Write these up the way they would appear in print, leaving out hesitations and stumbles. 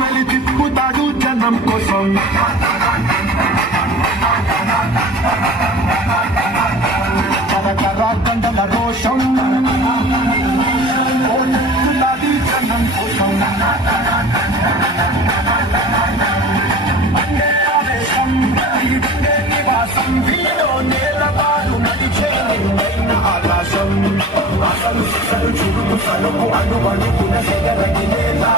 మళ్ళీ తిప్పుతాడు జనం కోసం కరకర గంటల రోషం తిప్పుతాడు జనం కోసం అండే ఆవేశం ఇదే నివాసం వీలో నేలబారు నడిచే నిన్నైన ఆకాశం అసలు సిసలు చురుకు సలుపు అడుగడుగున సెగరగిలేలా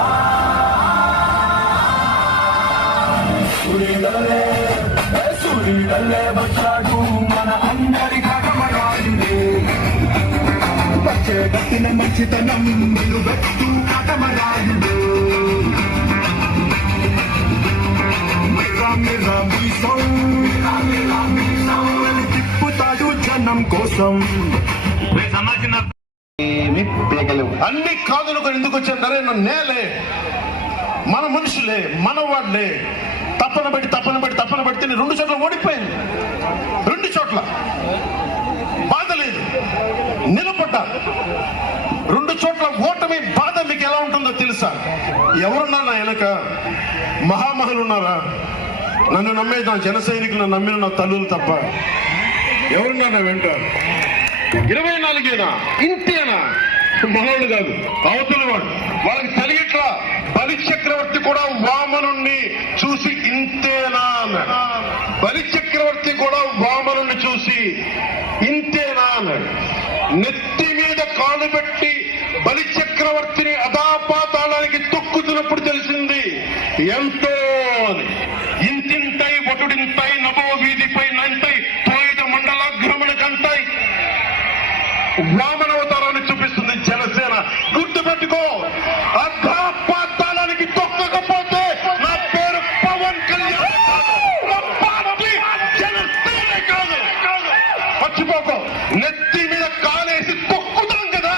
సూర్యుడల్లే వచ్చాడు మన అందరి కథమరాయుడే వచ్చే గట్టిన మంచితనం నిలువెత్తు కథమరాయుడు తిప్పుతాడు జనం కోసం అన్ని కాదులకు ఎందుకు వచ్చారే నేలే మన మనుషులే మనవాళ్లే తప్పన పెట్టి 2 చోట్ల ఓడిపోయింది 2 చోట్ల బాధ లేదు నిలబడ్డా 2 చోట్ల ఓటమి బాధ మీకు ఎలా ఉంటుందో తెలుసా ఎవరున్నారు నా వెనక మహామహులు ఉన్నారా నన్ను నమ్మే నా జన సైనికులు నమ్మిన నా తల్లులు తప్ప ఎవరున్నారు నా వెంట 24 ఇంతేనా మహోడు కాదు అవతల వాడు వాళ్ళకి తెలియట్లా బలి చక్రవర్తి కూడా వామనుణ్ణి చూసి ఇంతేనా అన్నాడు బలి చక్రవర్తి కూడా వామనుణ్ణి చూసి ఇంతేనా అన్నాడు నెత్తి మీద కాలు పెట్టి బలి చక్రవర్తిని అదాపాతాళానికి తొక్కుతున్నప్పుడు తెలిసింది ఎంతో అని ఇంతింతై ఒటుడింతై నభో వీధిపై నంటై తోయిద మండలాగ్రమణ కంటై వామనవతారాన్ని చూపిస్తుంది జనసేన గుర్తుపెట్టుకో అధాపాతాళానికి తొక్కకపోతే నా పేరు పవన్ కళ్యాణ్ జనసేన కాదు మర్చిపోకో నెత్తి మీద కాలేసి తొక్కుతాం కదా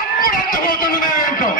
అప్పుడు అర్థమవుతుంది నేనేంటో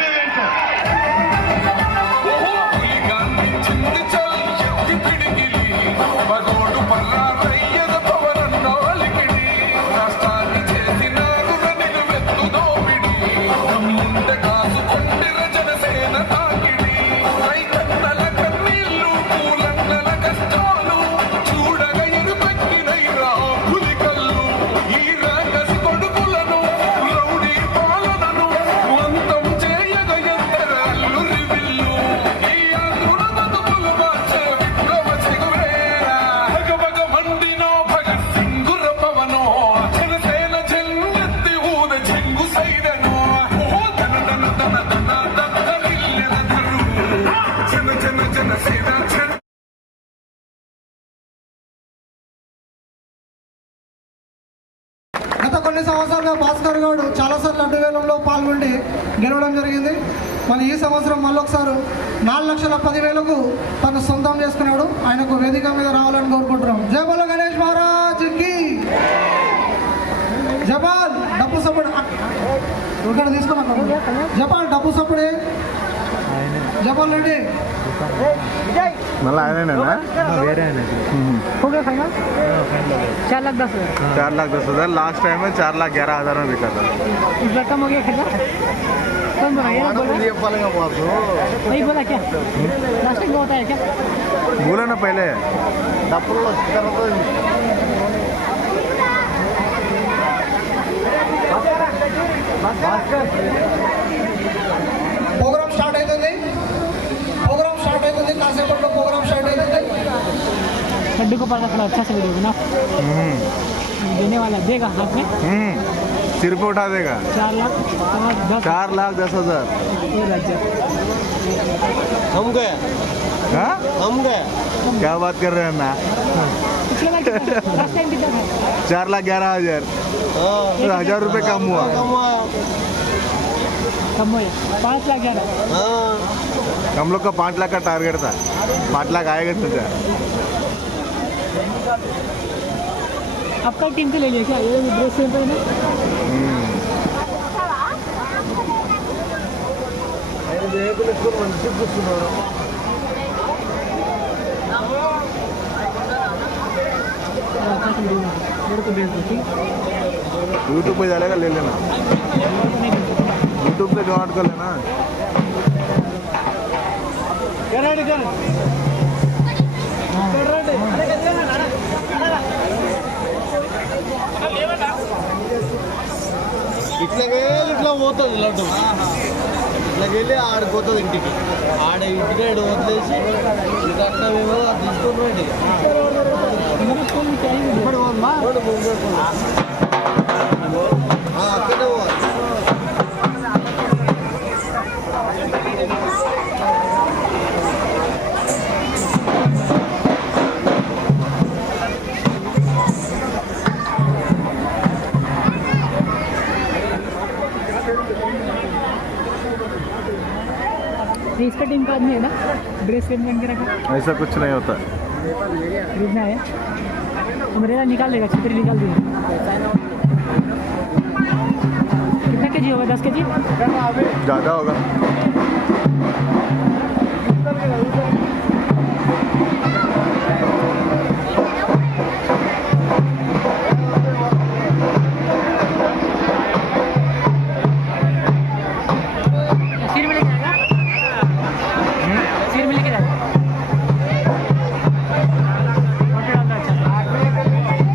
గత కొన్ని సంవత్సరాలుగా భాస్కర్ గౌడ్ చాలాసార్లు లడ్డు వేలంలో పాల్గొండి గెలవడం జరిగింది. మళ్ళీ ఈ సంవత్సరం మళ్ళొకసారి 4,10,000కు తను సొంతం చేసుకున్నాడు. ఆయనకు వేదిక మీద రావాలని కోరుకుంటున్నాం. జై బోలో గణేష్ మహారాజ్ కి జపాన్ డబ్బు సప్పుడు ఇక్కడ తీసుకున్నాం. జపాన్ డబ్బు సప్పుడే జపాన్ రెడ్డి మళ్ళీ ఆయనేనా వేరే ఆయన 4,10,000 लास्ट टाइम में 4,11,000 में बिका था. कम हो गया खर्चा कौन बोला वही बोला क्या प्लास्टिक में होता है क्या बोला ना पहले ప్రోగ్రామ్ స్టార్ట్ అవుతుంది. కాసేపట్లో ప్రోగ్రామ్ స్టార్ట్ అవుతుంది. लड्डू को पकड़ अच्छा से वीडियो ना देने वाला देगा हाथ में सिर पे उठा देगा 4,10,000 हम गए क्या बात कर रहे हैं ना 4,11,000 1,000 रुपये कम हुआ 5,11,000 हम लोग का 5 लाख का टारगेट था 5 लाख आएगा तुझे आपका टीम से ले लिया क्या ये ड्रेस सेम पे ना मेरे को भेज दो ठीक है यूट्यूब पे डालेगा ले लेना यूट्यूब से डाउनलोड कर लेना ఇట్లా పోతుంది లడ్డు ఇట్లా వెళ్ళి ఆడిపోతుంది ఇంటికి ఆడ ఇంటికి ఆడు వదిలేసి కట్టమేమో అది తీసుకున్నాండి అక్కడే పోవాలి फेस कटिंग का नहीं है ना ब्रेसलेट बन के रखा ऐसा कुछ नहीं होता खरीदना है तो मेरे लिए निकाल देगा छतरी निकाल देगा कितना केजी होगा 10 केजी ज़्यादा होगा सिर में लेके जाएगा सिर में लेके जाएगा फोटो डालना अच्छा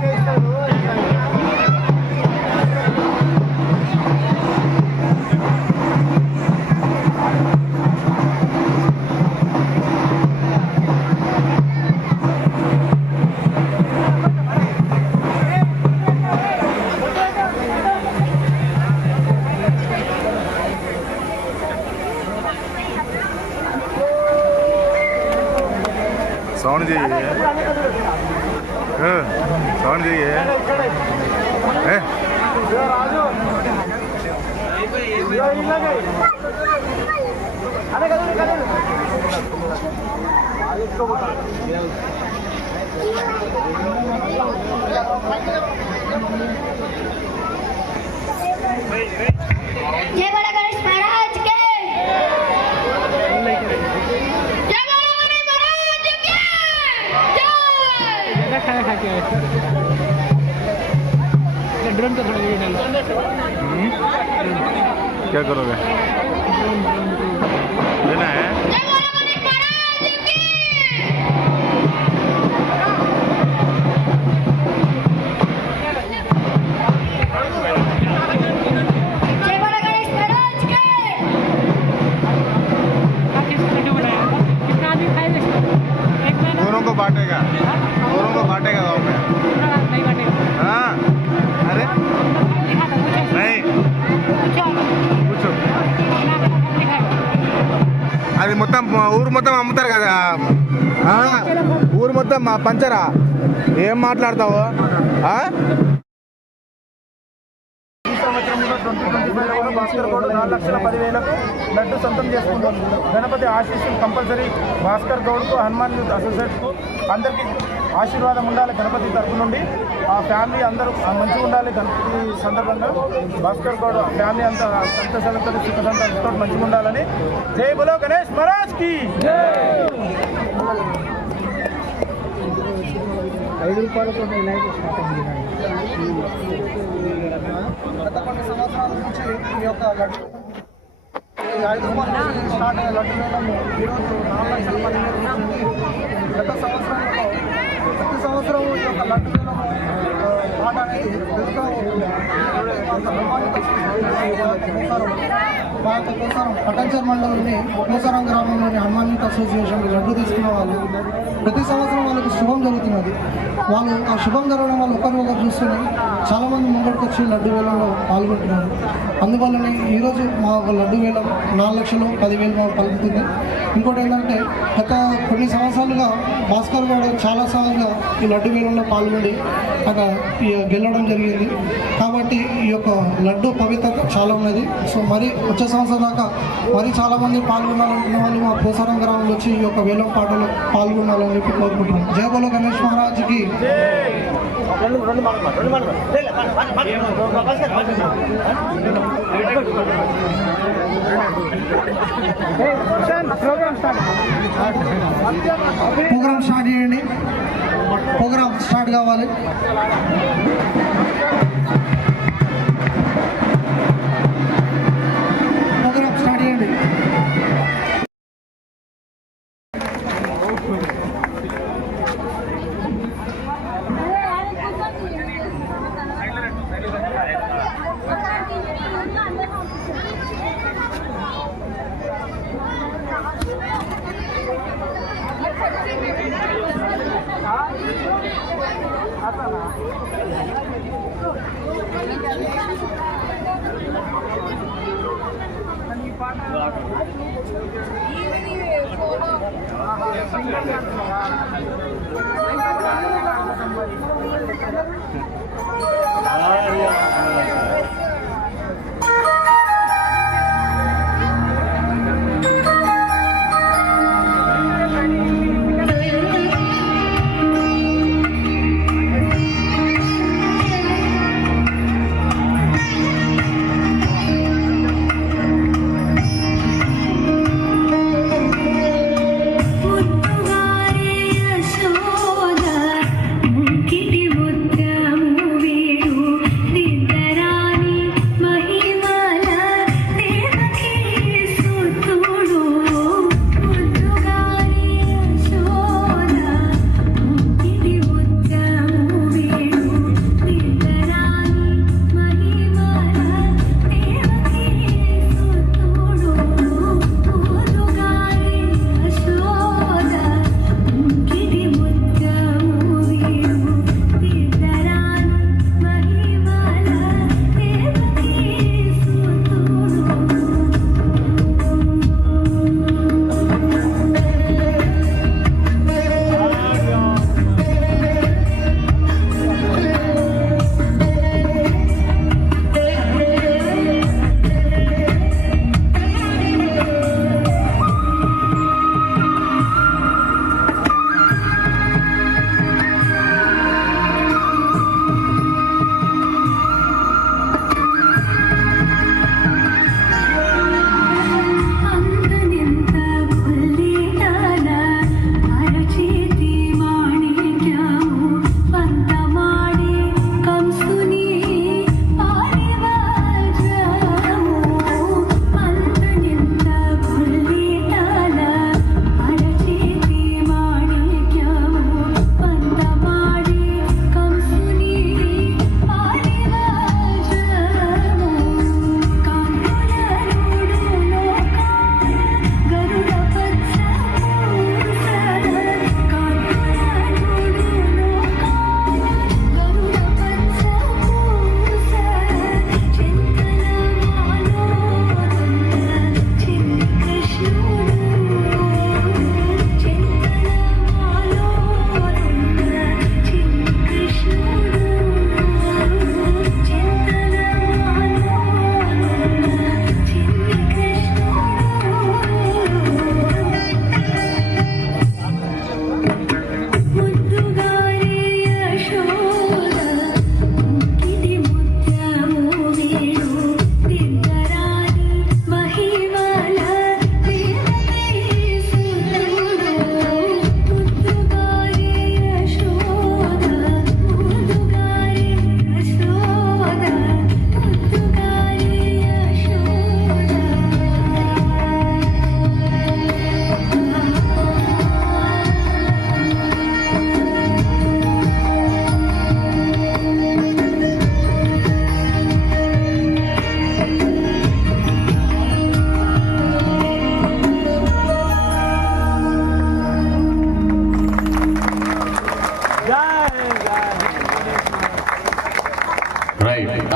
साउंड चाहिए साउंड चाहिए जय बोलो गणेश महाराज के जय बोलो गणेश महाराज के जय ज़्यादा खाना खा के आए ड्रोन का थोड़ा वीडियो डालो क्या करोगे लेना है जय बोलो गणेश महाराज के जय बोलो गणेश महाराज के वीडियो बनाया कितना आदमी खाएगा इसको एक महीना दोनों को बांटेगा गाँव में पूरा नहीं बांटेगा हाँ अरे दिखा दो पूछो नहीं पूछो కూర్చో दिखाएगा అది మొత్తం ఊరు మొత్తం అమ్ముతారు కదా ఆ? ఊరు మొత్తం పంచరా ఏం మాట్లాడతావు ఆ? ఈ సంవత్సరంలో 2025 భాస్కర్ గౌడ్ 4,10,000కు లడ్డు సొంతం చేసుకుంటాం. గణపతి ఆశీస్సులు కంపల్సరీ భాస్కర్ గౌడ్కు హనుమాన్ యూత్ అసోసియేట్కు అందరికీ ఆశీర్వాదం ఉండాలి. గణపతి తరఫు నుండి ఆ ఫ్యామిలీ అందరూ మంచిగా ఉండాలి. గణపతి సందర్భంగా భాస్కర్ గౌడ్ ఫ్యామిలీ అంతా సంతోషాలతో సుఖ సంతోషాలతో మంచిగా ఉండాలని జై బోలో గణేష్ మహారాజ్ కి ₹5 గత కొన్ని సంవత్సరాల నుంచి ఈ యొక్క లడ్డు ₹5 స్టార్ట్ అయిన లడ్డు వేలము ఈరోజు 4,10,000 గత సంవత్సరంలో ప్రతి సంవత్సరం ఈ యొక్క లడ్డు వేలము పాట అనేది పెరుగుతూ మా యొక్క కోసారం పట్టంచర్ మండలంలోని కోసారం గ్రామంలోని హనుమాన్ యూత్ అసోసియేషన్ లడ్డు తీసుకున్న వాళ్ళు ప్రతి సంవత్సరం వాళ్ళకి శుభం జరుగుతున్నది. వాళ్ళు ఆ శుభం జరగడం వల్ల ఒకరినొకరు చూసుకుని చాలామంది ముంగడికి వచ్చి లడ్డు వేలంలో పాల్గొంటున్నారు. అందువల్లనే ఈరోజు మా లడ్డు వేలం 4,10,000 పలుకుతుంది. ఇంకోటి ఏంటంటే గత కొన్ని సంవత్సరాలుగా భాస్కర్ గౌడ్ చాలా సార్లుగా ఈ లడ్డు వేలంలో పాల్గొని అక్కడ గెలవడం జరిగింది. కాబట్టి ఈ యొక్క లడ్డు పవిత్రత చాలా ఉన్నది. సో మరి వచ్చే సంవత్సరం దాకా మరి చాలామంది పాల్గొనాలనుకున్న వాళ్ళు మా పోసారం గ్రామంలో వచ్చి ఈ యొక్క వేలం పాటలో పాల్గొనాలని చెప్పి కోరుకుంటున్నాం. జై బోలో గణేష్ మహారాజ్కి ప్రోగ్రామ్ స్టార్ట్ చేయండి. ప్రోగ్రామ్ స్టార్ట్ కావాలి. ప్రోగ్రామ్ స్టార్ట్ చేయండి.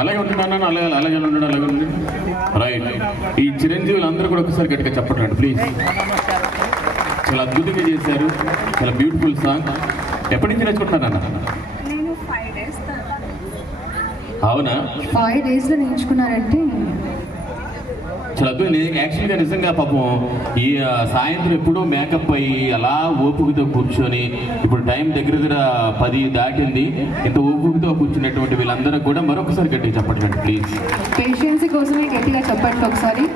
అలాగే ఉంటున్నాను, అలాగే ఉండండి, అలాగే ఉండండి. రైట్. ఈ చిరంజీవులు అందరూ కూడా ఒకసారి గట్టిగా చెప్పట్లండి ప్లీజ్. చాలా అద్భుతంగా చేశారు, చాలా బ్యూటిఫుల్ సాంగ్. ఎప్పటి నుంచి నేర్చుకుంటున్నారన్న? అవునా, 5 daysలో నేర్చుకున్నారంటే చాలా అద్భుతం. యాక్చువల్గా నిజంగా పాపం ఈ సాయంత్రం ఎప్పుడూ మేకప్ అయ్యి అలా ఓపికతో కూర్చొని, ఇప్పుడు టైం దగ్గర 10 దాటింది, ఇంత ఓపికతో కూర్చున్నటువంటి వీళ్ళందరూ కూడా మరొకసారి గట్టిగా చెప్పండి ప్లీజ్. పేషెన్సీ కోసమే గట్టిగా చెప్పండి ఒకసారి.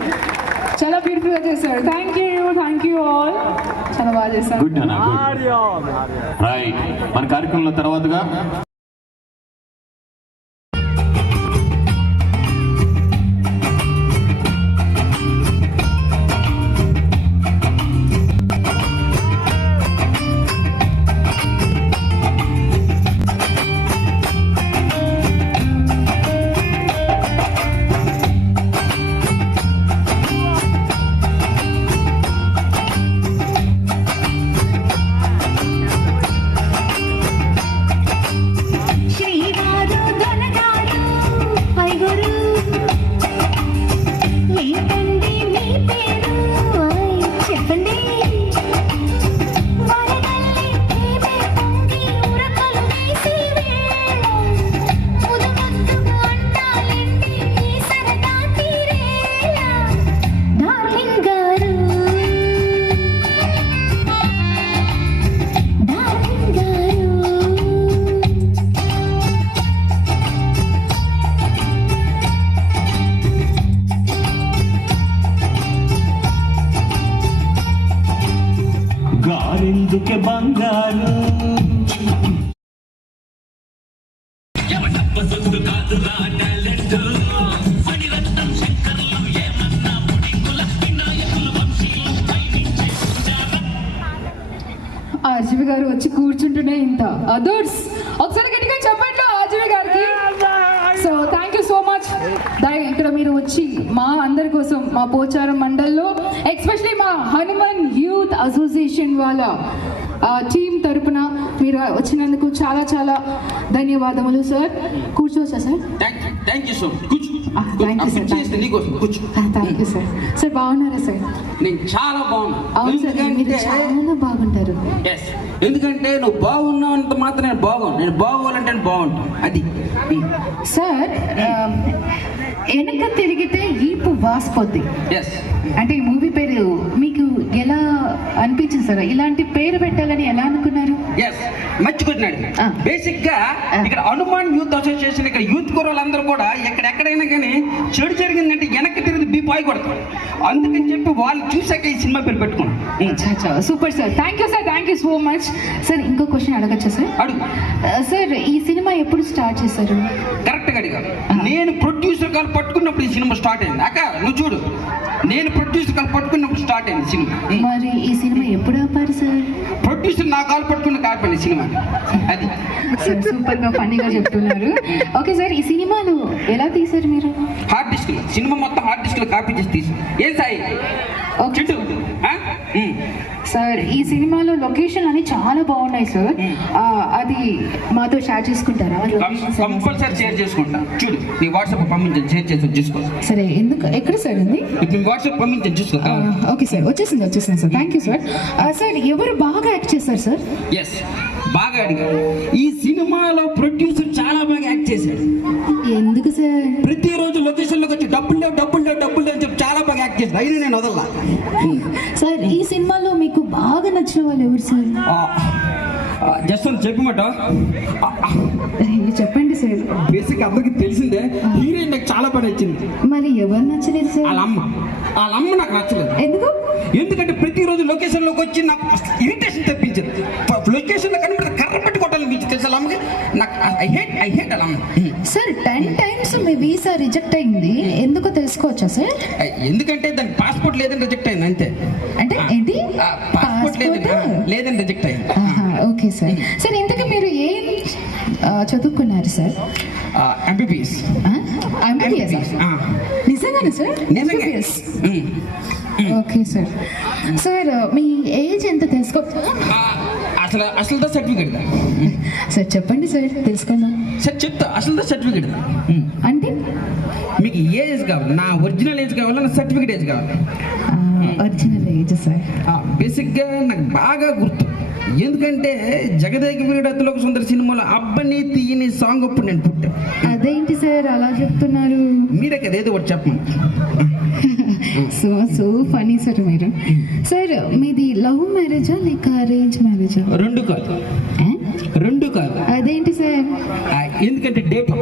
చాలా బ్యూటిఫుల్ గా చేశారు. Thank you all. చాలా బాగా చేశారు. గుడ్ అన్న రైట్. మన కార్యక్రమంలో తర్వాతగా శ్రీవారు దొరగారు ఐగురు ఏంటండి మీ పేరు చెప్పండి వరదల్లి ఏమే పొంగి ఉరకలు వేసి వేళ ముదుముద్దుగా అంటాలండి ఈ సరదా తీరేలా డార్లింగ్ గారు డార్లింగ్ గారు గారెందుకే బంగారు ఆర్జీవి గారు వచ్చి కూర్చుంటూనే ఇంత అదర్స్ ఒకసారి గట్టిగా చెప్పండి ఆర్జీవి గారికి. So thank you so much. ఇక్కడ మీరు వచ్చి మా అందరి కోసం మా పోచారం మండల్లో ఎస్పెషలీ మా హనుమాన్ యూత్ అసోసియేషన్ వాళ్ళ టీం తరపున మీరు వచ్చినందుకు చాలా చాలా ధన్యవాదములు సార్. కూర్చోవచ్చా sir? Thank you so much. Thank you sir. నీకోసం కూర్చో. Thank you sir. సార్ బాగున్నారా సార్? నేను చాలా బాగున్నా. అవును సార్, మీరు చాలా బాగుంటారు. Yes. ఎందుకంటే నువ్వు బాగున్నావు అంత మాత్రం నేను బాగున్నాను. నేను బాగోవాలంటే నేను బాగుంటాను. అది సార్ వెనక తిరిగితే ఈపు వాసిపోద్ది ఎస్ అంటే ఈ మూవీ పేరు మీకు ఎలా అనిపించింది సార్? ఇలాంటి పేరు పెట్టాలని ఎలా అనుకున్నారు? ఎస్ మర్చిపోతున్నాడు. ఆ. బేసిక్ గా ఇక్కడ హనుమాన్ యూత్ అసోసియేషన్ ఇక్కడ యూత్ కుర్రోళ్ళందరూ కూడా ఎక్కడెక్కడైనా కానీ చెడు జరిగిందంటే వెనక్కి తిరిగి బీపాయి కొడతారు. అందుకని చెప్పి వాళ్ళు చూసాక ఈ సినిమా పేరు పెట్టుకున్నాం. Super sir. Thank you so much sir. ఇంకో క్వశ్చన్ అడగచ్చా సార్? అడుగు. సార్ ఈ సినిమా ఎప్పుడు స్టార్ట్ చేశారు? కరెక్ట్ గా అడిగా. నేను ప్రొడ్యూసర్ కాలు పట్టుకున్నప్పుడు ఈ సినిమా స్టార్ట్ అయింది. అక్క నువ్వు చూడు, నేను ప్రొడ్యూసర్ కాలు పట్టుకున్నప్పుడు స్టార్ట్ అయింది సినిమా. మరి ఈ సినిమా ఎప్పుడు ఆపారు సార్? ప్రొడ్యూసర్ నా కాలు పట్టుకున్న కాపండి సినిమా. అది సార్ సూపర్ గా ఫన్నీగా చెప్తున్నారు. ఓకే సార్, ఈ సినిమాలు ఎలా తీశారు మీరు? హార్డ్ డిస్క్ లో సినిమా మొత్తం హార్డ్ డిస్క్ లో కాపీ చేసి తీసి ఏం సాయి ఓకే చెట్టు సార్. ఈ సినిమాలో లొకేషన్ అని చాలా బాగున్నాయి సార్. అది మాతో షేర్ చేసుకుంటారా? కంపల్సరీ షేర్ చేసుకుంటా. చూడు నీ వాట్సాప్ పంపించండి, షేర్ చేసి చూసుకో. సరే, ఎందుకు ఎక్కడ సార్ ఉంది? నీ వాట్సాప్ పంపించండి చూసుకో. ఓకే సార్, వచ్చేసింది sir. Thank you sir. Sir ఎవరు బాగా యాక్ట్ చేశారు సార్? ఎస్ బాగా అడిగా. ఈ సినిమాలో ప్రొడ్యూసర్ చాలా బాగా యాక్ట్ చేశాడు. ఎందుకు సార్? ప్రతిరోజు లొకేషన్ లోకి వచ్చి డబ్బులు లేవు అని చెప్పి చాలా బాగా యాక్ట్ చేశాడు. అయినా నేను వదల్లా. సార్ ఈ సినిమాలో మీకు బాగా నచ్చిన వాళ్ళు ఎవరు సార్? జస్ట్ చెప్పమాట చెప్పండి సార్. బేసిక్ అందరికి తెలిసిందే, హీరోయిన్ నాకు చాలా బాగా నచ్చింది. మరి ఎవరు నచ్చలేదు సార్? వాళ్ళ అమ్మ నాకు నచ్చలేదు. ఎందుకు? ఎందుకంటే ప్రతిరోజు లొకేషన్ లోకి వచ్చి నాకు ఇరిటేషన్ తెప్పించింది. లొకేషన్ లో కనబడి కర్ర పెట్టి కొట్టాలనిపించింది తెలుసా అమ్మకి. నాకు ఐ హేట్ అలా అమ్మ. సార్ 10 times మీ వీసా రిజెక్ట్ అయింది, ఎందుకో తెలుసుకోవచ్చా సార్? ఎందుకంటే దానికి పాస్పోర్ట్ లేదని రిజెక్ట్ అయింది అంతే. అంటే ఏంటి? పాస్పోర్ట్ లేదని రిజెక్ట్ అయింది. Okay sir. సార్ ఇంతకీ మీరు ఏం చదువుకున్నారు సార్? ఎంబీబీఎస్. నిజంగానే sir? MBBS. Okay sir. Sir మీ ఏజ్ ఎంత తెలుసుకోవచ్చా? అసలు సర్టిఫికేట్ సార్ చెప్పండి సార్, తెలుసుకుందాం. సార్ చెప్తా. అసలు సర్టిఫికేట్ అంటే మీకు ఏ ఏజ్ కావాలి? నా ఒరిజినల్ ఏజ్ కావాలా, నా సర్టిఫికేట్ ఏజ్ కావాలి? Original age sir. బేసిక్గా నాకు బాగా గుర్తు. ఎందుకంటే జగదేక వీరుడు అతిలోక సుందరి సినిమాలో అబ్బని తీయని సాంగ్ అప్పుడు నేను పుట్టా. అదేంటి సార్ అలా చెప్తున్నారు? మీరే కదా ఏదో ఒకటి చెప్పండి. సో ఫనీ సార్ మీరు. సార్ మీది లవ్ మ్యారేజా లేక అరేంజ్ మ్యారేజా? రెండు కాదు. అదేంటి సార్? ఎందుకంటే డేట్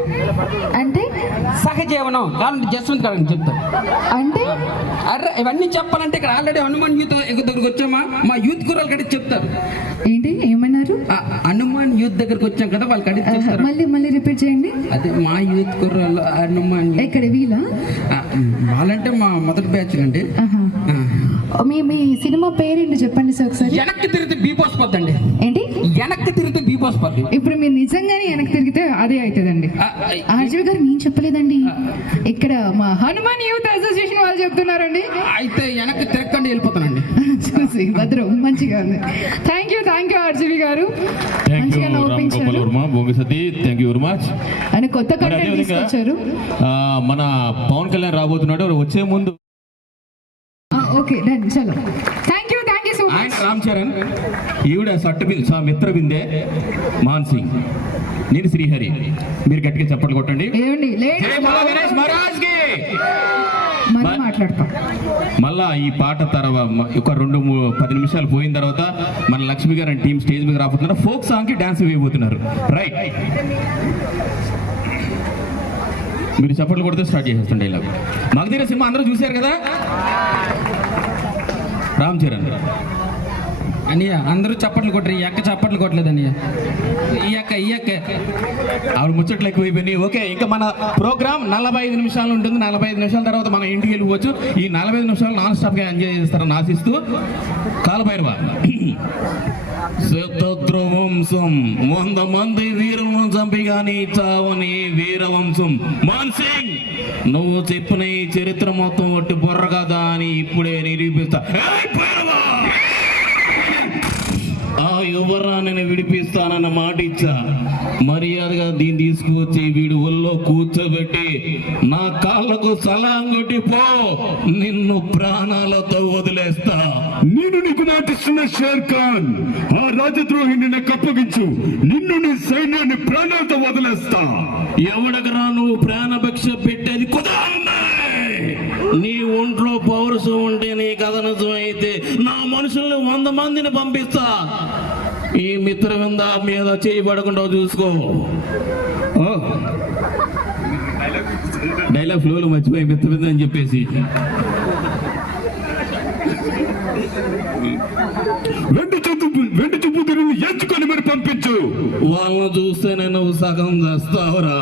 అంటే సహజీవనం కావాలంటే జస్వంత్ గారు చెప్తాను. అంటే అరే ఇవన్నీ చెప్పాలంటే ఇక్కడ ఆల్రెడీ హనుమాన్ యూత్ దగ్గరికి వచ్చామా, మా యూత్ గురాలు కడిగి చెప్తారు. ఏంటి ఏమన్నారు? హనుమాన్ యూత్ దగ్గరికి వచ్చాం కదా, వాళ్ళకి అడిగి చెప్తారు. మళ్ళీ రిపీట్ చేయండి. అదే మా యూత్ గుర్రాలు హనుమాన్ ఎక్కడ వీలా? వాళ్ళంటే మా మొదటి బ్యాచ్ అండి. మీ సినిమా పేరేంటి చెప్పండి సార్ ఒకసారి. వెనక్కి తిరిగితే బీబాస్ పోద్దండి. ఏంటి? వెనక్కి తిరిగితే బీబాస్ పోద్ది. ఇప్పుడు మీరు నిజంగానే వెనక్కి తిరిగితే అదే అవుతుందండి. ఆర్జీవి గారు నేను చెప్పలేదండి, ఇక్కడ మా హనుమాన్ యూత్ అసోసియేషన్ వాళ్ళు చెప్తున్నారండి. అయితే వెనక్కి తిరగకండి వెళ్ళిపోతానండి. చూసి భద్రం మంచిగా ఉంది. థ్యాంక్ యూ ఆర్జీవి గారు, మంచిగా నవ్వించారు. Thank you very much. అని కొత్త కంటెంట్ తీసుకొచ్చారు. మన పవన్ కళ్యాణ్ రాబోతున్నాడు, వచ్చే ముందు ఓకే డన్ చలో. Thank you so much. ఆయన రామ్ చరణ్, ఈవిడ మిత్ర బిందే మాన్సి, నేను శ్రీహరి. మీరు గట్టిగా చప్పట్లు కొట్టండి. మాట్లాడతాం మళ్ళా ఈ పాట తర్వాత ఒక 2-10 నిమిషాలు పోయిన తర్వాత మన లక్ష్మి గారు అండ్ టీం స్టేజ్ మీద రాబోతున్నారు. ఫోక్ సాంగ్ కి డాన్స్ వేయబోతున్నారు. రైట్, మీరు చప్పట్లు కొడితే స్టార్ట్ చేసేస్తాం డైలాగ్. మగధీర సినిమా అందరూ చూశారు కదా, రామ్ చరణ్. అనియ అందరూ చప్పట్లు కొట్టరు, ఈ అక్క చప్పట్లు కొట్టలేదు అనియ. ఈ అక్క ఆవిడ ముచ్చట్లు ఎక్కువైపోయినాయి. ఓకే, ఇంకా మన ప్రోగ్రామ్ 45 నిమిషాలు ఉంటుంది. 45 నిమిషాల తర్వాత మనం ఇంటికి వెళ్ళిపోవచ్చు. ఈ 45 నిమిషాలు నాన్ స్టాప్ గా ఎంజాయ్ చేస్తారని ఆశిస్తూ కాలభైరవ. శతద్రవంశం 100 మంది వీరులను చంపి గాని చావని వీరవంశం. మాన్సింగ్, నువ్వు చెప్పిన ఈ చరిత్ర మొత్తం ఒట్టి బొర్ర కదా అని ఇప్పుడే నిరూపిస్తా. ఆ యువరాణిని విడిపిస్తానన్న మాట ఇచ్చా. మర్యాదగా దీన్ని తీసుకువచ్చి వీడి ఒళ్ళో కూర్చోబెట్టి నా కాళ్ళకు సలాం కొట్టి పో, నిన్ను ప్రాణాలతో వదిలేస్తా. నేను నీకు మాటిస్తున్న షేర్ ఖాన్, ఆ రాజద్రోహిని నాకు అప్పగించు, నిన్ను నీ సైన్యాన్ని ప్రాణాలతో వదిలేస్తా. ఎవడకరా నువ్వు ప్రాణభిక్ష పెట్టేది? నీ ఒంట్లో పౌరుషం ఉంటే నీ కథ నిజమైతే నా మనుషుల్ని 100 మందిని పంపిస్తా. ఈ మిత్రవింద మీద చేయబడకుండా చూసుకో. డైలాగ్ ఫ్లోలో మర్చిపోయి మిత్రవింద అని చెప్పేసి వెండి చూపు తిరిగి ఎంచుకొని మరి పంపించు. వాళ్ళను చూస్తే నేను సగం చేస్తావురా.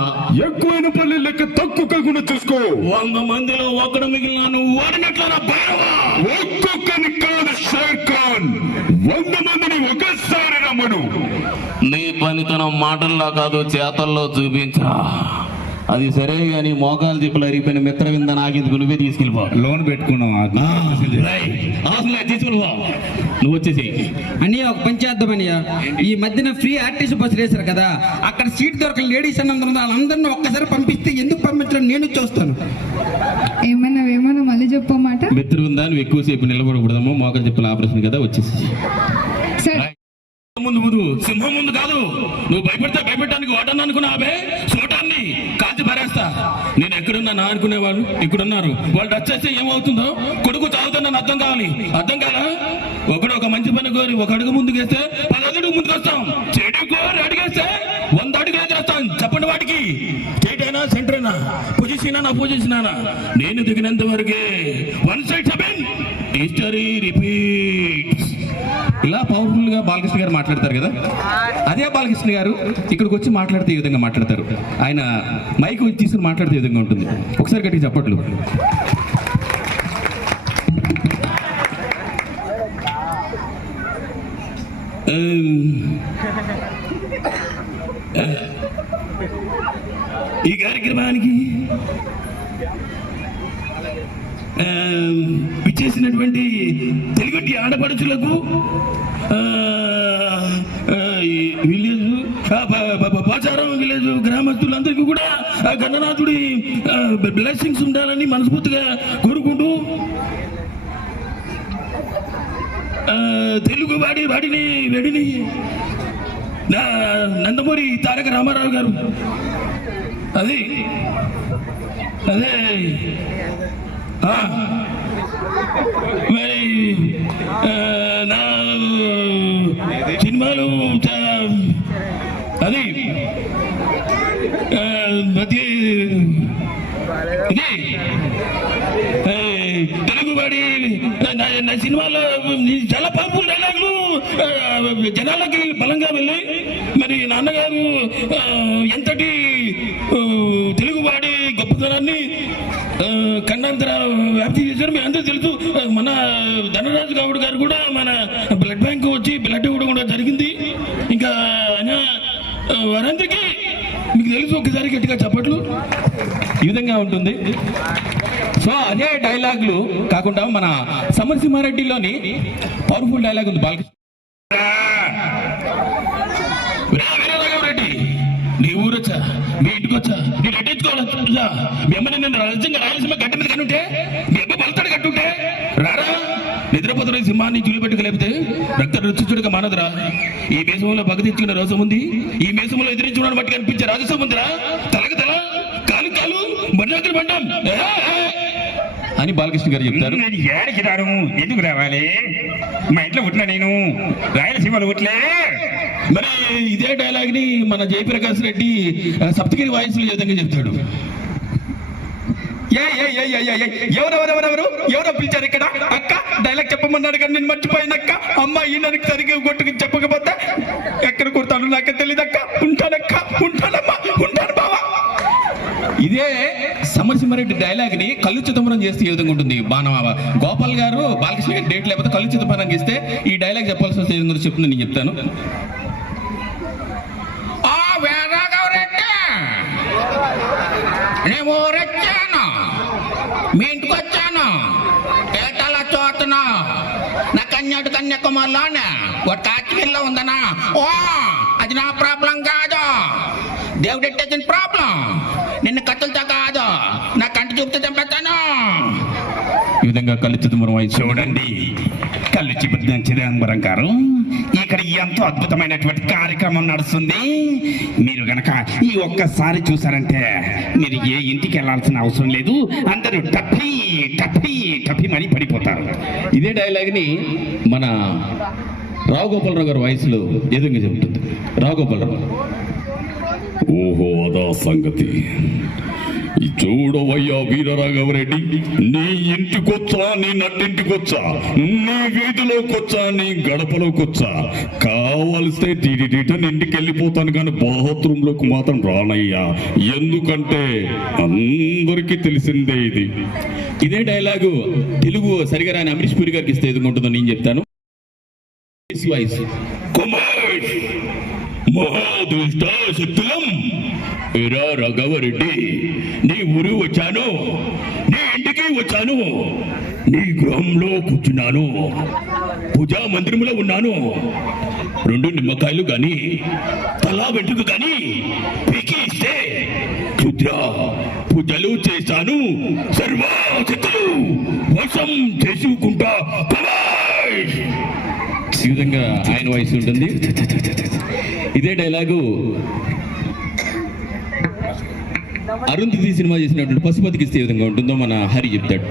ఎక్కువైన పని లెక్క తక్కువ కాకుండా చూసుకో. 100 మందిలో ఒకడు మిగిలిన నువ్వు వాడినట్లరా భైరవా? ఒక్కొక్కని కాదు షేర్ ఖాన్, 100 మందిని ఒకసారి రమ్మను. నీ పనితనం మాటల్లో కాదు చేతల్లో చూపించరా. అది సరే గాని మోకాలు చెప్పులు అరిగిపోయిన మిత్రవింద నాకెందుకు, నువ్వే తీసుకెళ్ళిపో. లోన్ పెట్టుకున్నావు తీసుకెళ్ళిపో, నువ్వు వచ్చేసి. అని ఒక పని చేద్దాం అనియ, ఈ మధ్యన ఫ్రీ ఆర్టీసీ బస్సులు వేశారు కదా, అక్కడ సీట్ దొరకని లేడీస్ అన్నందరూ వాళ్ళందరినీ ఒక్కసారి పంపిస్తే ఎందుకు పంపించడం నేను చూస్తాను. ఏమన్నా మళ్ళీ చెప్పమాట. మిత్రవింద నువ్వు ఎక్కువసేపు నిలబడకూడదమ్మా, మోకాలు చెప్పుల ఆపరేషన్ కదా, వచ్చేసి. ముందు సింహం ముందు కాదు, నువ్వు భయపెట్టడానికి వాటని అనుకున్నావే, చోటాన్ని కాల్చి పారేస్తా. నేను ఎక్కడున్నా నా అనుకునేవాళ్ళు ఇక్కడున్నారు. వాళ్ళు టచ్ చేస్తే ఏమవుతుందో, కొడుకు చావుతుందని అర్థం కావాలి. అర్థం కాలా? ఒక మంచి పని కోరి ఒక అడుగు ముందుకు వేస్తే 10 అడుగు ముందుకు వస్తాం. చెడు కోరి అడిగేస్తే 100 అడుగులు ఎదురేస్తాం. చెప్పండి వాటికి. స్టేట్ అయినా సెంటర్ అయినా పొజిషన్ అయినా పొజిషన్ అయినా నేను దిగినంత వరకే. 1 సైడ్ 7 హిస్టరీ రిపీట్స్. ఇలా పవర్ఫుల్ గా బాలకృష్ణ గారు మాట్లాడతారు కదా, అదే బాలకృష్ణ గారు ఇక్కడికి వచ్చి మాట్లాడితే ఈ విధంగా మాట్లాడతారు. ఆయన మైక్ తీసుకుని మాట్లాడితే ఈ విధంగా ఉంటుంది. ఒకసారి గట్టిగా చెప్పట్లు. ఈ కార్యక్రమానికి విచ్చేసినటువంటి తెలుగుటి ఆడపడుచులకు, విలేజ్ పోచారం విలేజ్ గ్రామస్తులందరికీ కూడా గణనాథుడి బ్లెస్సింగ్స్ ఉండాలని మనస్ఫూర్తిగా కోరుకుంటూ, తెలుగు వాడిని వెడిని నందమూరి తారక రామారావు గారు అదే మరి నా సినిమాలు అది నా సినిమాలో చాలా పవర్ఫుల్ డైలాగులు జనాలకి బలంగా వెళ్ళాయి. మరి నాన్నగారు ఎంతటి తెలుగువాడి గొప్పతనాన్ని ఖండాంతర వ్యాప్తి చేశారు. మీ అందరూ తెలుసు. మన ధనరాజు గౌడ్ గారు కూడా మన బ్లడ్ బ్యాంక్ వచ్చి బ్లడ్ ఇవ్వడం కూడా జరిగింది. ఇంకా వారందరికీ మీకు తెలుసు. ఒకసారి గట్టిగా చెప్పట్లు ఈ విధంగా ఉంటుంది. సో అదే డైలాగులు కాకుండా మన సమరసింహారెడ్డిలోని పవర్ఫుల్ డైలాగ్ ఉంది. బాలకృష్ణ వీరరాఘవరెడ్డి, నీ ఊరొచ్చా, మీ ఇంటికి వచ్చా, నీ రెడ్డించుకోవాలా, మీ అమ్మని నేను రాయలసీమ గడ్డ మీద కనుంటే, మీ అమ్మ బలతాడు కట్టుంటే రారా. నిద్రపోతున్న సింహాన్ని చూలిపెట్టుకు లేపితే రక్త రుచిచుడుగా మానదురా. ఈ మేసంలో పగ తెచ్చుకున్న రోజు ఉంది, ఈ మేసంలో ఎదిరించుకోవడానికి బట్టి కనిపించే రాజసం ఉందిరా. తలకు తల, కాలు కాలు, బండి బండం అని బాలకృష్ణ గారు చెప్తారు. నేను ఏడికి రాను, ఎందుకు రావాలి? మా ఇంట్లో పుట్టిన నేను రాయలసీమలో పుట్టలే. మరి ఇదే డైలాగ్ ని మన జయప్రకాష్ రెడ్డి సప్తగిరి వాయిస్ లో విధంగా చెప్తాడు. ఎవరో పిలిచారు ఇక్కడ? అక్క డైలాగ్ చెప్పమన్నాడు కానీ నేను మర్చిపోయినక్క. అమ్మ ఈయనకి సరిగ్గా కొట్టుకు చెప్పకపోతే ఎక్కడ కొడతాను నాకే తెలియదు అక్క. ఉంటానక్క, ఉంటానమ్మా, ఉంటాను బావా. ఇదే సమరసింహారెడ్డి డైలాగ్ ని కళ్ళు చిదంబరం చేస్తే ఏ విధంగా ఉంటుంది? గోపాల్ గారు బాలకృష్ణ గారి డేట్ లేకపోతే కళ్ళు చిదంబరం చేస్తే ఈ డైలాగ్ చెప్పాల్సి వస్తే ఏదో చెప్తుంది. నేను చెప్తాను. నేను ఊరొచ్చాను, మీ ఇంటికి వచ్చాను, ఏటలా చూస్తున్నా నా కన్యాడు కన్యాకుమారిలోనే ఒక కాచిగిరిలో ఉందనా? ఓ అది నా ప్రాబ్లం కాదు, దేవుడు ఎట్టేసిన ప్రాబ్లం. నిన్ను కత్తులతో కాదు, నా కంటి చూపుతో చంపేస్తాను. ఈ విధంగా కళ్ళు చిదంబరం వాయిస్. చూడండి, కళ్ళు చిదంబరం గారు, ఇక్కడ ఎంతో అద్భుతమైనటువంటి కార్యక్రమం నడుస్తుంది. మీరు గనక ఈ ఒక్కసారి చూసారంటే మీరు ఏ ఇంటికి వెళ్ళాల్సిన అవసరం లేదు. అందరూ టప్పి టప్పి టప్పి మరీ పడిపోతారు. ఇదే డైలాగ్ ని మన రావు గోపాలరావు గారు వాయిస్ లో ఏ విధంగా చెబుతుంది? రావు గోపాలరావు, ఓహో అదా సంగతి. చూడవయ్యా వీరరాఘవరెడ్డి, నీ ఇంటికొచ్చా, నీ నట్టింటికొచ్చా, నీ వీధిలోకొచ్చా, నీ గడపలోకొచ్చా, కావలిస్తే టీటీటీటని ఇంటికి వెళ్ళిపోతాను కానీ బాత్రూమ్ లోకి మాత్రం రానయ్యా. ఎందుకంటే అందరికీ తెలిసిందే ఇది. ఇదే డైలాగు తెలుగు సరిగా రాని అమరీష్ పూరి గారికి ఇస్తే ఎదుగుంటుందో నేను చెప్తాను. మహాదుష్టశక్తులం ఎరా రాఘవరెడ్డి, నీ ఊరు వచ్చాను, నీ ఇంటికి వచ్చాను, నీ గృహంలో కూర్చున్నాను, పూజా మందిరంలో ఉన్నాను. 2 నిమ్మకాయలు గాని తలా వెంట్రుకు గాని పీకి ఇస్తే క్షుద్ర పూజలు చేశాను, సర్వశక్తులు వశం చేసుకుంటా. ఈ విధంగా ఆయన వాయిస్ ఉంటుంది. ఇదే డైలాగు అరుంధతి సినిమా చేసినటువంటి పశుపతికి ఇస్తే ఏ విధంగా ఉంటుందో మన హరి చెప్తాడు.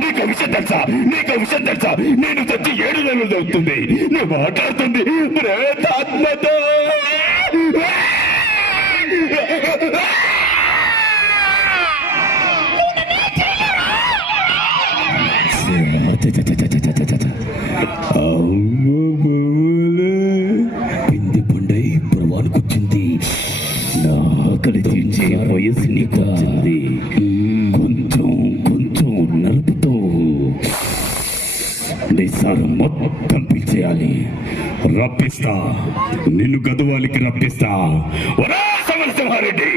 నీకు విషయం తెలుసా, నీకు విషయం తెలుసా, నేను చచ్చి 7 నెలలు అవుతుంది. నువ్వు మాట్లాడుతుంది ప్రేతాత్మతో. పిండి పండై పురవానికి వచ్చింది, నా ఆకలి తీర్చే వయసు నీకు వచ్చింది. కొంచెం కొంచెం నలుపుతో నిస్సారం మొత్తం పిలిచేయాలి. రప్పిస్తా, నిన్ను గదువాలికి రప్పిస్తా. సమరసింహారెడ్డి,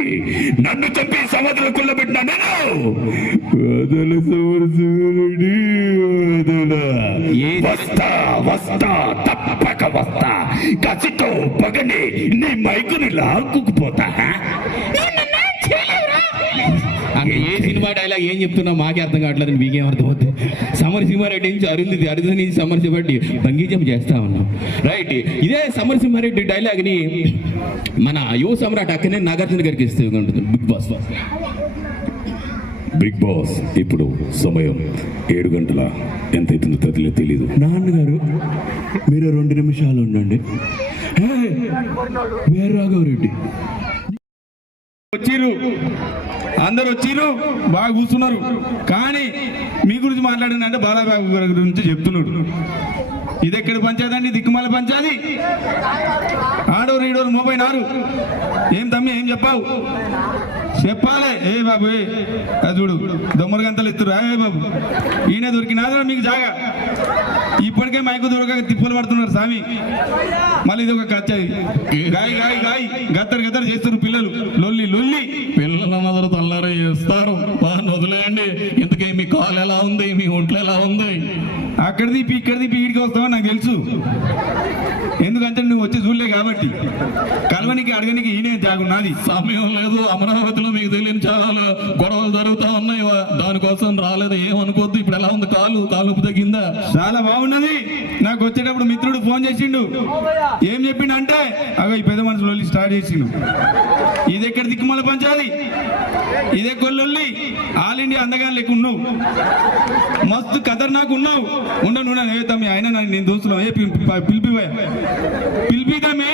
నన్ను చంపి సమాధిలో కుల్లబెట్టినా నేను వదలు. సమరసింహారెడ్డి వస్తా, వస్తా, తప్పక వస్తా. కసితో పగని నీ మైకుని లాక్కుపోతా. ఏ సినిమా డైలాగ్ ఏం చెప్తున్నా మాకే అర్థం కావట్లేదు. మీకేం అర్థం అవుతుంది? సమరసింహారెడ్డి నుంచి అరుంధతి నుంచి సమరసింహారెడ్డి బంగీ జంప్ చేస్తా ఉన్నాం. రైట్. ఇదే సమరసింహారెడ్డి డైలాగ్ ని మన యువ సమ్రాట్ అక్కనే నాగార్జున గారికి ఇస్తే ఉంటుంది. బిగ్ బాస్ బిగ్ బాస్ ఇప్పుడు సమయం 7 గంటల ఎంత అవుతుందో తెలీదు. నాన్నగారు మీరు 2 నిమిషాలు ఉండండి. వీరరాఘవరెడ్డి వచ్చిర్రు, అందరు వచ్చిర్రు, బాగా కూర్చున్నారు. కానీ మీ గురించి మాట్లాడిందంటే బాలబాబు గారి గురించి చెప్తున్నాడు. ఇది ఎక్కడ పంచాయతీ అండి? దిక్కుమాల పంచాది. ఆడోరు ఈడోరు మోపోయినారు. ఏం తమ్మి ఏం చెప్పావు? చెప్పాలి. ఏ బాబు అది చూడు దొమ్మర గంతలు ఎత్తురు. ఏ బాబు ఈయన దొరికినాదా మీకు జాగా? ఇప్పటికే మైకు దొరక తిప్పలు పడుతున్నారు స్వామి. మళ్ళీ ఇది ఒక కచ్చది గాయ గాయ గాయ గత్తరు గత్తరు చేస్తారు పిల్లలు. లొల్లి లొల్లి పిల్లల మొదలు తల్లారు చేస్తారు. బాగా వదిలేయండి. ఇంతకీ మీ కాలు ఎలా ఉంది, మీ ఒంట్లో ఎలా ఉంది? అక్కడ తీపి ఇక్కడ తీపి ఈడికి వస్తావని నాకు తెలుసు. ఎందుకంటే నువ్వు వచ్చి చూడలే కాబట్టి. కలవనికి అడగనికి ఈయనే జాగున్నది. సమయం లేదు. అమరావతిలో మీకు తెలియని చాలా గొడవలు జరుగుతా ఉన్నాయి. దానికోసం రాలేదు, ఏమనుకోద్దు. ఇప్పుడు ఎలా ఉంది కాలు? కాలు ఉప్పు తగ్గిందా? చాలా బాగున్నది. నాకు వచ్చేటప్పుడు మిత్రుడు ఫోన్ చేసిండు. ఏం చెప్పిండు అంటే అగో ఈ పెద్ద మనుషులు వెళ్ళి స్టార్ట్ చేసిండు. ఇది ఎక్కడ దిక్కుమల పంచాది, ఇదే కొల్లొల్లి. ఆల్ ఇండియా అందగాని లెక్క ఉన్నావు, మస్తు ఖతర్నాక్ ఉన్నావు. ఉండను ఏ తమ్మి అయినా నేను దోస్తున్నావు. ఏ పిలిపివా పిలిపిదమ్మి.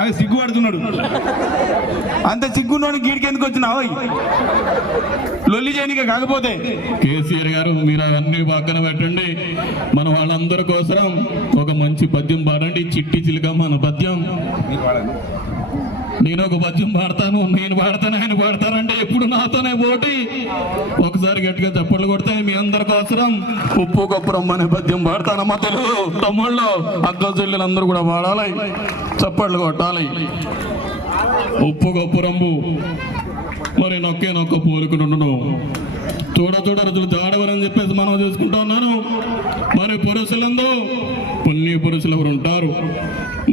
అది సిగ్గుపడుతున్నాడు. అంత సిగ్గున్నాడు గీడికి ఎందుకు వచ్చినావు? లొల్లి చేయనిక కాకపోతే. కేసీఆర్ గారు మీరు అవన్నీ పక్కన పెట్టండి. మన వాళ్ళందరి కోసం ఒక మంచి పద్యం పాడండి. చిట్టి చిలుకమ్మ అన్న పద్యం. నేను ఒక పద్యం పాడతాను, నేను పాడతాను, ఆయన పాడతానంటే ఎప్పుడు నాతోనే పోటీ. ఒకసారి గట్టిగా చప్పట్లు కొడితే మీ అందరి కోసం ఉప్పు కొప్పరం అనే పద్యం పాడతానమ్మా. తెలుగు తమ్ముళ్ళు అక్క చెల్లెలందరూ కూడా పాడాలి, చప్పట్లు కొట్టాలి. ఉప్పు కొప్పరంబు మరి నొక్కే నొక్క పోలుకుంటున్నాను. చూడ రుజులు జాడవరని చెప్పేసి మనం చూసుకుంటా ఉన్నాను. మరి పురుషులందరూ పుణ్య పురుషులు ఎవరు ఉంటారు?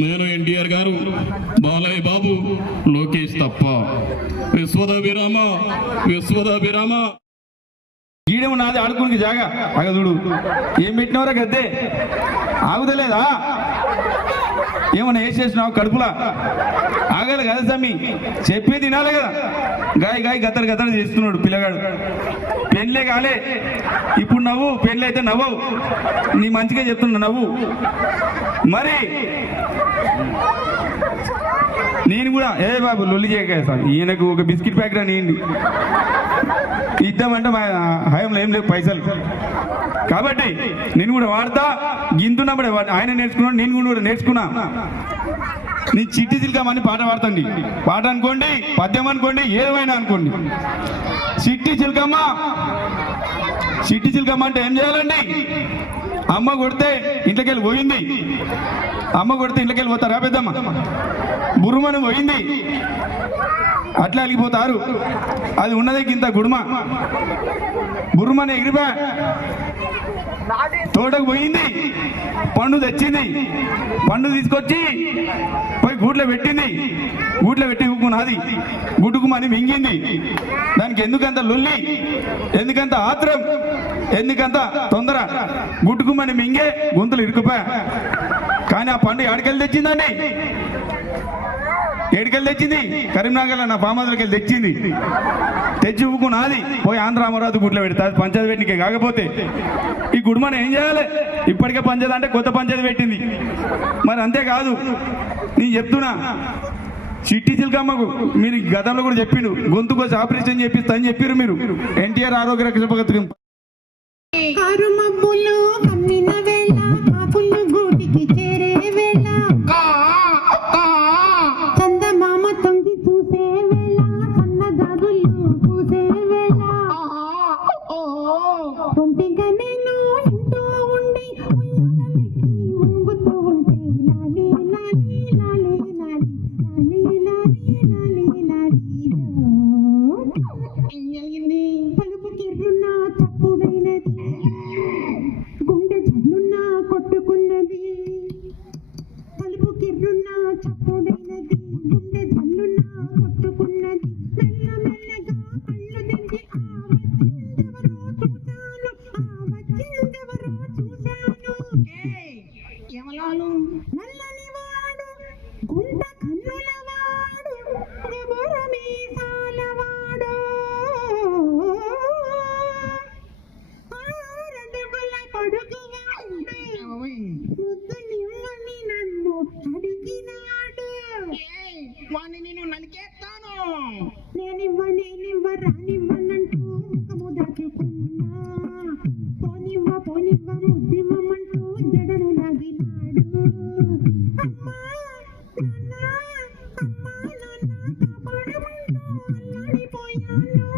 నేను ఎన్టీఆర్ గారు, బాలయ్య బాబు, లోకేష్ తప్ప. విశ్వదాభిరామ గీడేమో నాది ఆడుకోనికి జాగా. అగ చూడు ఏం పెట్టినవరా గద్దే ఆగుదలేదా? ఏమన్నా వేసేసినావు కడుపులా? ఆగలి కదా సమ్మి, చెప్పే తినాలి కదా. గాయ గాయ గతరు గతరు చేస్తున్నాడు పిల్లగాడు. పెళ్ళే కాలే ఇప్పుడు నవ్వు, పెళ్ళి అయితే నవ్వవు. నీ మంచిగా చెప్తున్నా నవ్వు. మరి నేను కూడా ఏ బాబు లొల్లి చేయక సార్, ఈయనకు ఒక బిస్కెట్ ప్యాకెట్ అని ఇద్దామంటే మా హయంలో ఏం లేవు పైసలు. కాబట్టి నేను కూడా వాడతా. గింతున్నప్పుడే ఆయన నేర్చుకున్నాడు, నేను కూడా నేర్చుకున్నా. నీ చిట్టి చిలుకమని పాట పాడుతుంది. పాట అనుకోండి, పద్యం అనుకోండి, ఏమైనా అనుకోండి. చిట్టి చిలుకమ్మ, చిట్టి చిలుకమ్మ అంటే ఏం చేయాలండి? అమ్మ కొడితే ఇంట్లోకి వెళ్ళి పోయింది. అమ్మ కొడితే ఇంట్లోకి వెళ్ళి పోతారా పెద్దమ్మ? బుర్రుమని పోయింది, అట్లా అలిగిపోతారు. అది ఉన్నదే ఇంత గుడుమ. బుర్రుమని ఎగిరిపా తోటకు పోయింది, పండు తెచ్చింది. పండు తీసుకొచ్చి పోయి గూట్లో పెట్టింది. గూట్లో పెట్టి ఊకున్నది. గుడ్డుకుమని మింగింది. దానికి ఎందుకంత లొల్లి, ఎందుకంత ఆత్రం, ఎందుకంత తొందర? గుడ్డుకుమని మింగే గొంతులు ఇరుకుపా. కానీ ఆ పండు ఎక్కడికెళ్ళి తెచ్చిందండి? ఎక్కడికెళ్ళి తెచ్చింది? కరీంనగర్లో నా పామాదులకి వెళ్ళి తెచ్చింది. తెచ్చి ఊకున్నది. పోయి ఆంధ్ర అమరావతి గుట్లో పెడతా. అది పంచాయతీ పెట్టినకే. కాకపోతే ఈ గుడిమని ఏం చేయాలి? ఇప్పటికే పంచాయతీ అంటే కొత్త పంచాయతీ పెట్టింది. మరి అంతేకాదు, నేను చెప్తున్నా, చిట్టి చిలుకమ్మకు మీరు గతంలో కూడా చెప్పిండు, గొంతుకు వచ్చి ఆపరేషన్ చేపిస్తా అని చెప్పారు మీరు. ఎన్టీఆర్ ఆరోగ్య రక్షణ పథకం. నిన్ను నలికేస్తాను. నేనివ్వ రానివ్వనంటూ ముఖము దాచుకున్నా, పోనివ్వ ముద్దివ్వమంటూ జడను లాగినాడు. అమ్మా నాన్న కాపాడమంటూ అల్లాడిపోయాను.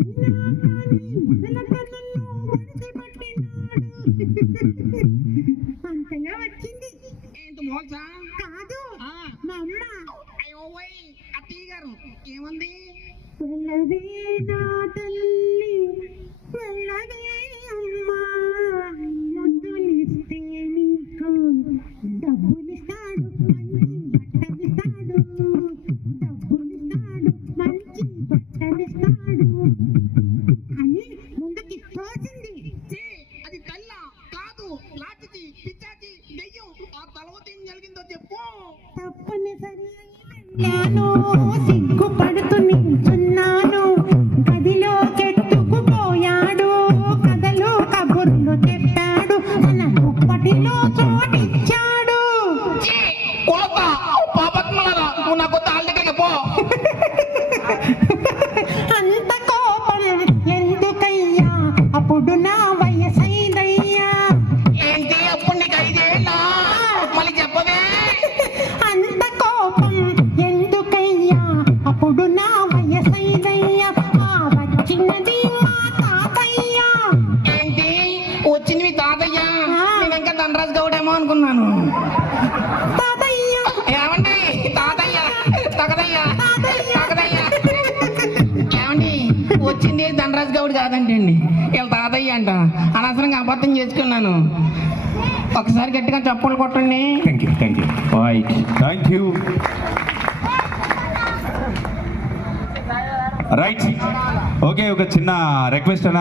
అయినా కానీ మొదలక నన్ను వడిసి పట్టినాడు. అంతగా వచ్చింది. ఏంటి మోల్సా? కాదు మా అమ్మ. అయ్యో అత్తయ్య గారు ఏముంది? వెళ్ళవే నా తల్లి, వెళ్ళవే అమ్మా, ముద్దులిస్తే నీకు డబ్బులిస్తాడు, మంచి బట్టలిస్తాడు. డబ్బులిస్తాడు, మంచి బట్టలిస్తాడు అని ముందుకి తోసింది. అది తల్ల కాదు, లాచిచి పిచ్చాచి దెయ్యం. ఆ తలవతి ఏం జరిగిందో చెప్పు. తప్పనిసరి నేను సిగ్గుపడుతూ నిల్చున్నాను. గదిలో కెట్టుకుపోయాడు, కథలు కబుర్లు చెప్పాడు, మన దుప్పటిలో చోటిచ్చాడు. కొలత పాపత్మలరా, నువ్వు నాకు తాళ్ళ దగ్గరికి పో. అంత కోపం ఎందుకయ్యా, అప్పుడు నా వయసైదయ్యా. ఏంటి అప్పుడు నీకు 5 ఏళ్ళ? మళ్ళీ చెప్పవే. అంత కోపం ఎందుకయ్యా, అప్పుడు నా వయసైదయ్యా. వచ్చినది మా తాతయ్య. ఏంటి వచ్చింది మీ తాతయ్య? నేను ఇంకా ధనరాజ్ గౌడేమో అనుకున్నాను. తాతయ్య ఏమండి తాతయ్య తగదయ్య తగదయ్య ఏమండి వచ్చింది ధనరాజ్ గౌడ్ కాదండి అండి, వీళ్ళ తాతయ్య అంట. అనవసరంగా అబద్ధం చేసుకున్నాను. ఒకసారి గట్టిగా చప్పులు కొట్టండి. Thank you. Right, okay. ఒక చిన్న రిక్వెస్ట్ అండి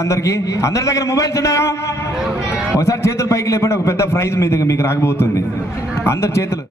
అందరి దగ్గర మొబైల్స్ ఉన్నాయా? ఒకసారి చేతులు పైకి లేపండి, ఒక పెద్ద ప్రైజ్ మీకు రాకపోతుంది. అందరి చేతులు